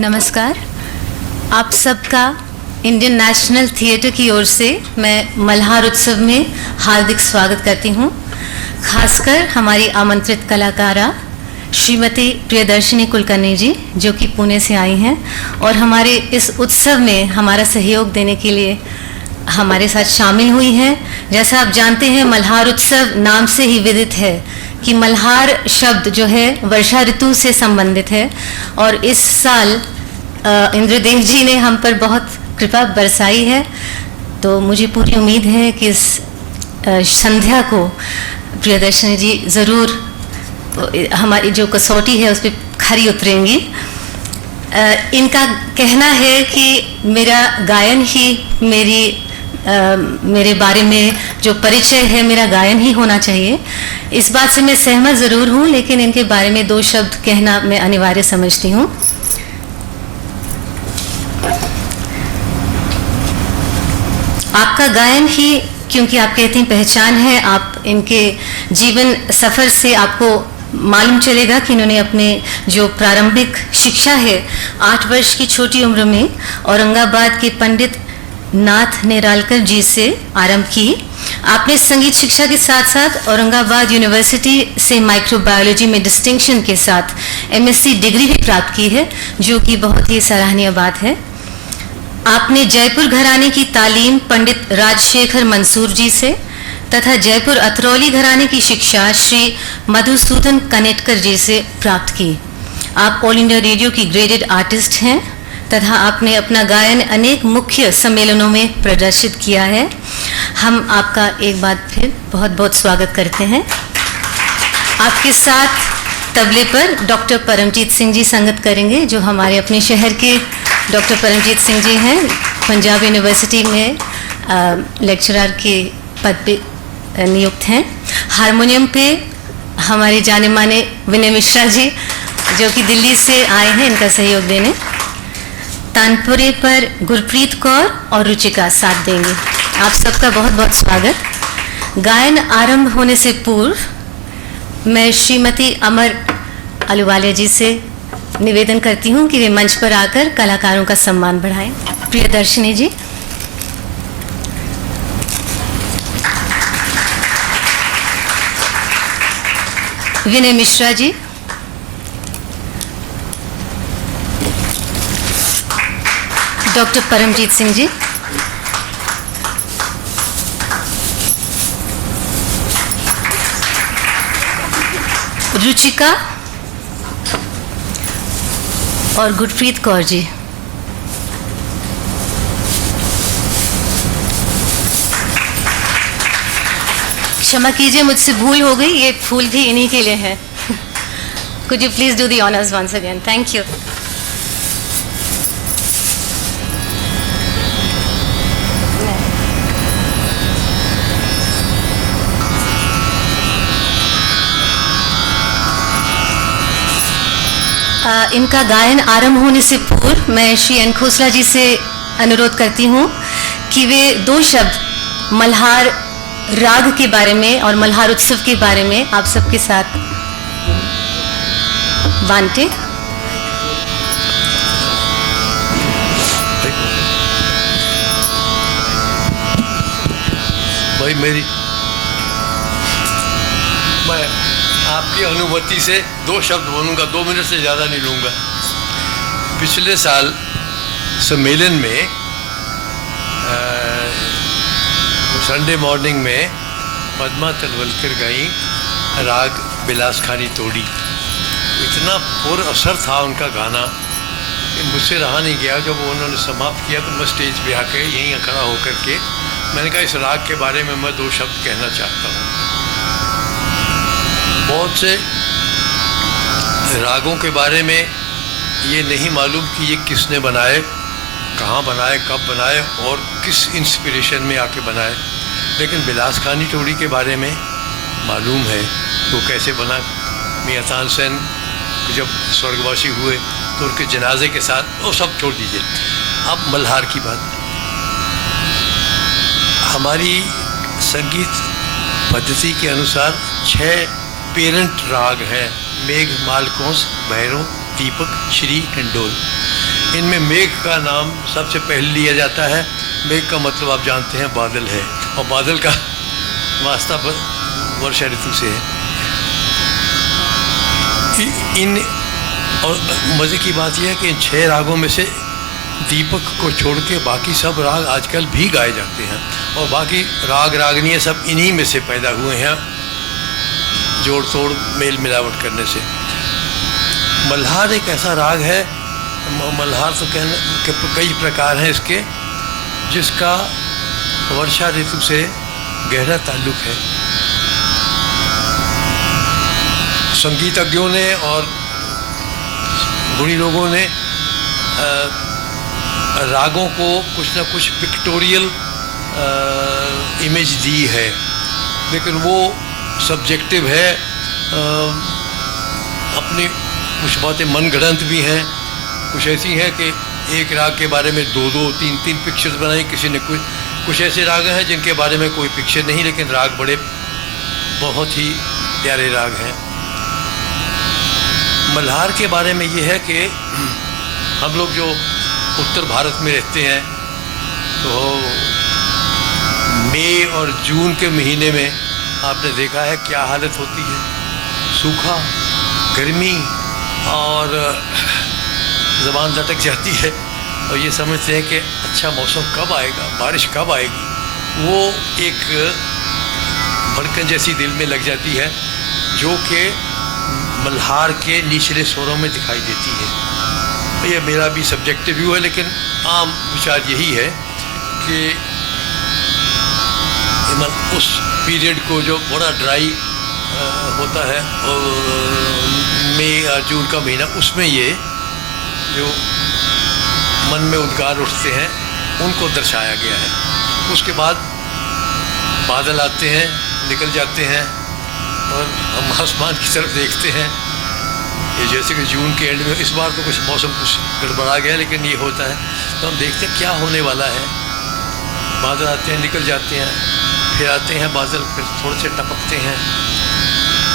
नमस्कार। आप सबका इंडियन नेशनल थिएटर की ओर से मैं मल्हार उत्सव में हार्दिक स्वागत करती हूँ। खासकर हमारी आमंत्रित कलाकारा श्रीमती प्रियदर्शिनी कुलकर्णी जी, जो कि पुणे से आई हैं और हमारे इस उत्सव में हमारा सहयोग देने के लिए हमारे साथ शामिल हुई हैं। जैसा आप जानते हैं, मल्हार उत्सव नाम से ही विदित है कि मल्हार शब्द जो है वर्षा ऋतु से संबंधित है और इस साल इंद्रदेव जी ने हम पर बहुत कृपा बरसाई है। तो मुझे पूरी उम्मीद है कि इस संध्या को प्रियदर्शनी जी ज़रूर हमारी जो कसौटी है उस पर खरी उतरेंगी। इनका कहना है कि मेरा गायन ही मेरे बारे में जो परिचय है मेरा गायन ही होना चाहिए। इस बात से मैं सहमत ज़रूर हूँ, लेकिन इनके बारे में दो शब्द कहना मैं अनिवार्य समझती हूँ। आपका गायन ही, क्योंकि आप कहती हैं, पहचान है। आप इनके जीवन सफ़र से आपको मालूम चलेगा कि इन्होंने अपने जो प्रारंभिक शिक्षा है 8 वर्ष की छोटी उम्र में औरंगाबाद के पंडित नाथ नेरालकर जी से आरंभ की। आपने संगीत शिक्षा के साथ साथ औरंगाबाद यूनिवर्सिटी से माइक्रोबायोलॉजी में डिस्टिंक्शन के साथ एमएससी डिग्री भी प्राप्त की है, जो कि बहुत ही सराहनीय बात है। आपने जयपुर घराने की तालीम पंडित राजशेखर मंसूर जी से तथा जयपुर अतरौली घराने की शिक्षा श्री मधुसूदन कनेटकर जी से प्राप्त की। आप ऑल इंडिया रेडियो की ग्रेडेड आर्टिस्ट हैं तथा आपने अपना गायन अनेक मुख्य सम्मेलनों में प्रदर्शित किया है। हम आपका एक बार फिर बहुत बहुत स्वागत करते हैं। आपके साथ तबले पर डॉक्टर परमजीत सिंह जी संगत करेंगे, जो हमारे अपने शहर के डॉक्टर परमजीत सिंह जी हैं। पंजाब यूनिवर्सिटी में लेक्चरर के पद पे नियुक्त हैं। हारमोनियम पे हमारे जाने माने विनय मिश्रा जी, जो कि दिल्ली से आए हैं इनका सहयोग देने। तानपुरे पर गुरप्रीत कौर और रुचिका साथ देंगे। आप सबका बहुत बहुत स्वागत। गायन आरंभ होने से पूर्व मैं श्रीमती अमर अहलूवालिया जी से निवेदन करती हूँ कि वे मंच पर आकर कलाकारों का सम्मान बढ़ाएं। प्रियदर्शिनी जी। विनय मिश्रा जी। डॉक्टर परमजीत सिंह जी। रुचिका और गुरप्रीत कौर जी। क्षमा कीजिए, मुझसे भूल हो गई। ये फूल भी इन्हीं के लिए है। Could you please do the honors once again? Thank you. इनका गायन आरंभ होने से पूर्व मैं श्री एन खोसला जी से अनुरोध करती हूँ कि वे दो शब्द मल्हार राग के बारे में और मल्हार उत्सव के बारे में आप सबके साथ बांटे। भाई मैं आपकी अनुमति से दो शब्द बोलूँगा, 2 मिनट से ज़्यादा नहीं लूँगा। पिछले साल सम्मेलन में संडे मॉर्निंग में पद्मा तलवलकर गई राग बिलास खानी तोड़ी। इतना पुर असर था उनका गाना कि मुझसे रहा नहीं गया। जब उन्होंने समाप्त किया तो मैं स्टेज पे आके यहीं खड़ा होकर के मैंने कहा, इस राग के बारे में मैं 2 शब्द कहना चाहता हूँ। बहुत से रागों के बारे में ये नहीं मालूम कि ये किसने बनाए, कहाँ बनाए, कब बनाए और किस इंस्पिरेशन में आके बनाए, लेकिन बिलास खानी टोड़ी के बारे में मालूम है वो कैसे बना। मियां तानसेन जब स्वर्गवासी हुए तो उनके जनाजे के साथ, वो सब छोड़ दीजिए। अब मल्हार की बात। हमारी संगीत पद्धति के अनुसार 6 पेरेंट राग हैं: मेघ, मालकोंस, भैरव, दीपक, श्री, हिंडोल। इनमें मेघ का नाम सबसे पहले लिया जाता है। मेघ का मतलब आप जानते हैं बादल है, और बादल का वास्ता वर्षा ऋतु से है। इन और मज़े की बात यह है कि इन 6 रागों में से दीपक को छोड़ के बाकी सब राग आजकल भी गाए जाते हैं, और बाकी राग रागनियाँ सब इन्हीं में से पैदा हुए हैं, जोड़ तोड़ मेल मिलावट करने से। मल्हार एक ऐसा राग है, मल्हार तो कहने के कई प्रकार हैं इसके, जिसका वर्षा ऋतु से गहरा ताल्लुक है। संगीतज्ञों ने और गुणी लोगों ने रागों को कुछ ना कुछ पिक्टोरियल इमेज दी है, लेकिन वो सब्जेक्टिव है। अपनी कुछ बातें मनगढ़ंत भी हैं, कुछ ऐसी हैं कि एक राग के बारे में 2-2, 3-3 पिक्चर्स बनाई किसी ने। कुछ ऐसे राग हैं जिनके बारे में कोई पिक्चर नहीं, लेकिन राग बड़े बहुत ही प्यारे राग हैं। मल्हार के बारे में ये है कि हम लोग जो उत्तर भारत में रहते हैं, तो मई और जून के महीने में आपने देखा है क्या हालत होती है, सूखा, गर्मी, और ज़बान लटक जाती है, और ये समझते हैं कि अच्छा मौसम कब आएगा, बारिश कब आएगी। वो एक भड़कन जैसी दिल में लग जाती है, जो कि मल्हार के निचले स्वरों में दिखाई देती है। ये मेरा भी सब्जेक्टिव व्यू है, लेकिन आम विचार यही है कि उस पीरियड को जो बड़ा ड्राई होता है, और मई और जून का महीना, उसमें ये जो मन में उद्गार उठते हैं उनको दर्शाया गया है। उसके बाद बादल आते हैं, निकल जाते हैं, और हम आसमान की तरफ देखते हैं। ये जैसे कि जून के एंड में, इस बार तो कुछ मौसम कुछ गड़बड़ा गया, लेकिन ये होता है तो हम देखते हैं क्या होने वाला है। बादल आते हैं, निकल जाते हैं, फिर आते हैं बादल, फिर थोड़े से टपकते हैं,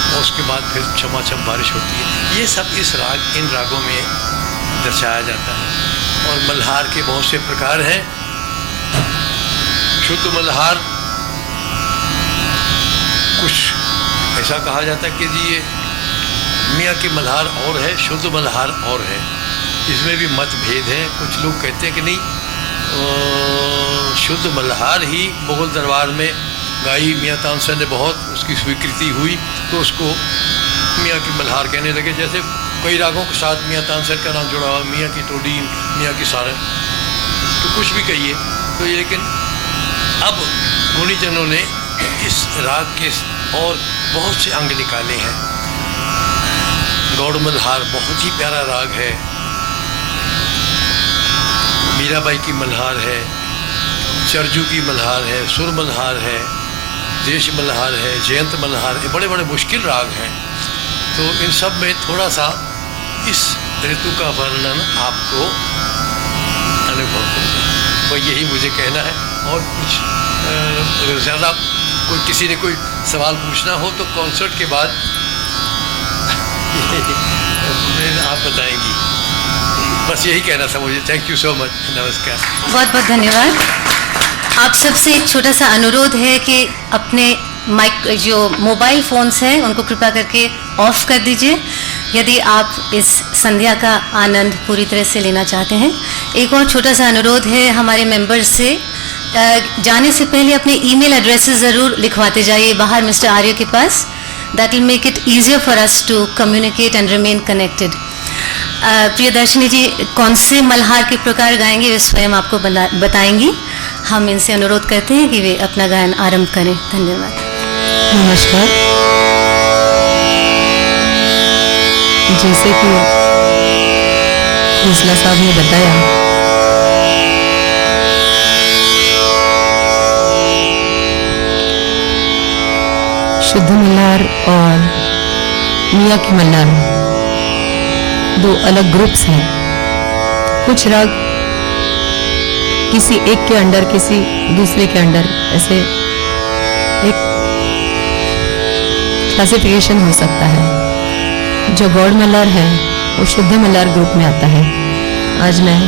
और उसके बाद फिर छमाछम बारिश होती है। ये सब इन रागों में दर्शाया जाता है। और मल्हार के बहुत से प्रकार हैं। शुद्ध मल्हार, कुछ ऐसा कहा जाता है कि जी ये मियाँ की मल्हार और है, शुद्ध मल्हार और है। इसमें भी मतभेद हैं। कुछ लोग कहते हैं कि नहीं, शुद्ध मल्हार ही मुग़ल दरबार में गाई, मियाँ तानसेन ने बहुत उसकी स्वीकृति हुई, तो उसको मियाँ की मल्हार कहने लगे। जैसे कई रागों के साथ मियाँ तानसेन का नाम जुड़ा हुआ, मियाँ की टोडी, मियाँ की सारंग, तो कुछ भी कहिए। तो ये, लेकिन अब गुणीजनों ने इस राग के और बहुत से अंग निकाले हैं। गौड़ मल्हार बहुत ही प्यारा राग है, मीराबाई की मल्हार है, चरजू की मल्हार है, सुर मल्हार है, देश मल्हार है, जयंत मल्हार है। बड़े बड़े मुश्किल राग हैं। तो इन सब में थोड़ा सा इस ऋतु का वर्णन आपको अनुभव होगा। तो यही मुझे कहना है। और कुछ अगर ज़्यादा किसी ने कोई सवाल पूछना हो तो कॉन्सर्ट के बाद आप बताएंगी। बस यही कहना था मुझे। Thank you so much. नमस्कार। बहुत बहुत धन्यवाद। आप सबसे एक छोटा सा अनुरोध है कि अपने माइक जो मोबाइल फ़ोन्स हैं उनको कृपया करके ऑफ कर दीजिए, यदि आप इस संध्या का आनंद पूरी तरह से लेना चाहते हैं। एक और छोटा सा अनुरोध है हमारे मेंबर्स से, जाने से पहले अपने ईमेल एड्रेसेस ज़रूर लिखवाते जाइए बाहर मिस्टर आर्य के पास। That will make it easier for us to communicate and remain connected. Priyadarshini ji कौन से मल्हार के प्रकार गाएंगे वे स्वयं आपको बताएंगी। हम इनसे अनुरोध करते हैं कि वे अपना गायन आरंभ करें। धन्यवाद। नमस्कार। जैसे कि खोसला साहब ने बताया, शुद्ध मल्हार और मियाँ की मल्हार दो अलग ग्रुप्स हैं। कुछ राग किसी एक के अंडर, किसी दूसरे के अंडर, ऐसे एक क्लासिफिकेशन हो सकता है। जो गौड़ मल्हार है वो शुद्ध मल्हार ग्रुप में आता है, आज मैं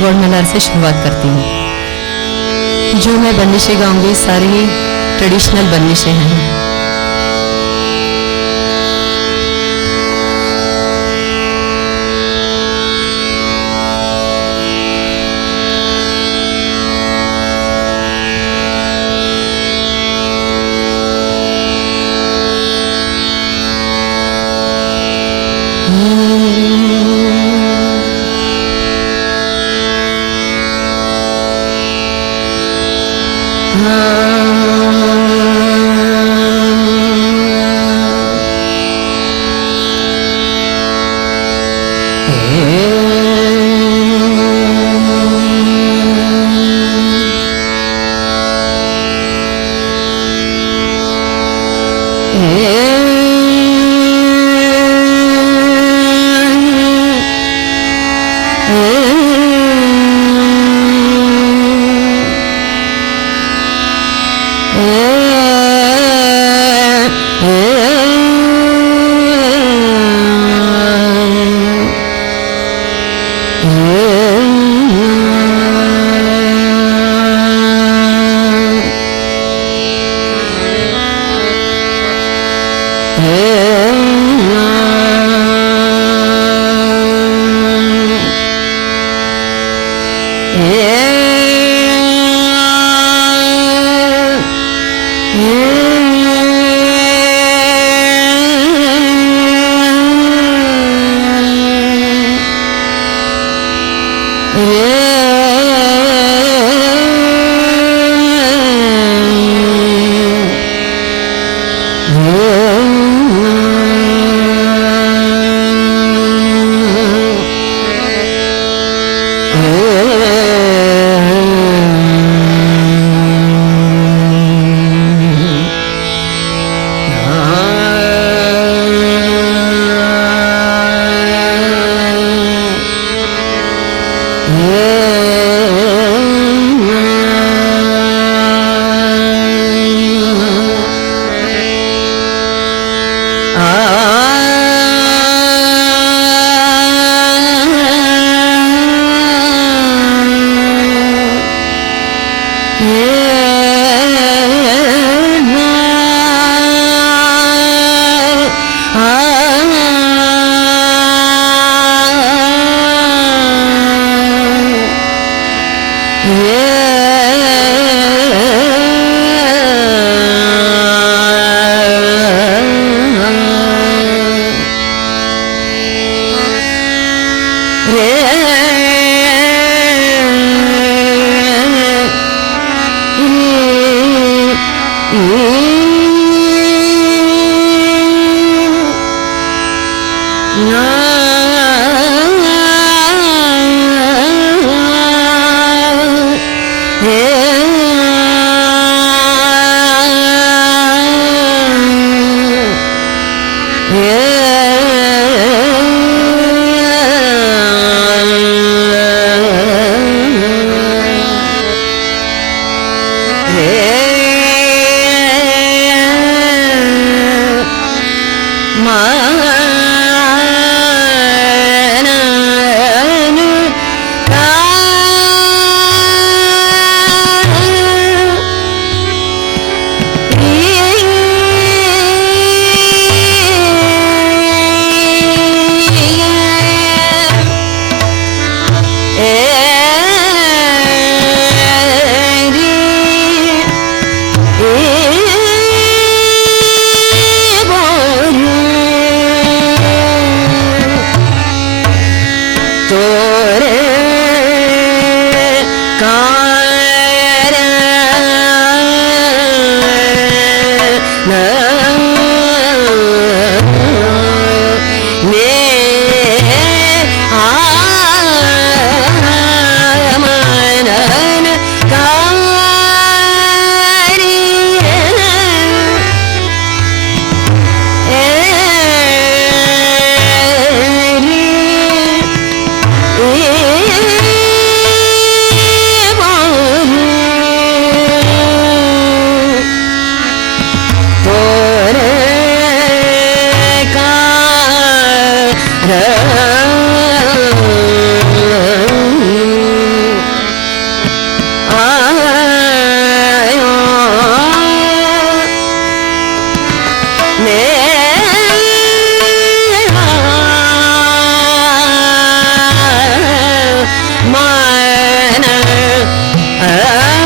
गौड़ मल्हार से शुरुआत करती हूँ। जो मैं बंदिशें गाऊंगी सारी ट्रेडिशनल बंदिशें हैं। आ,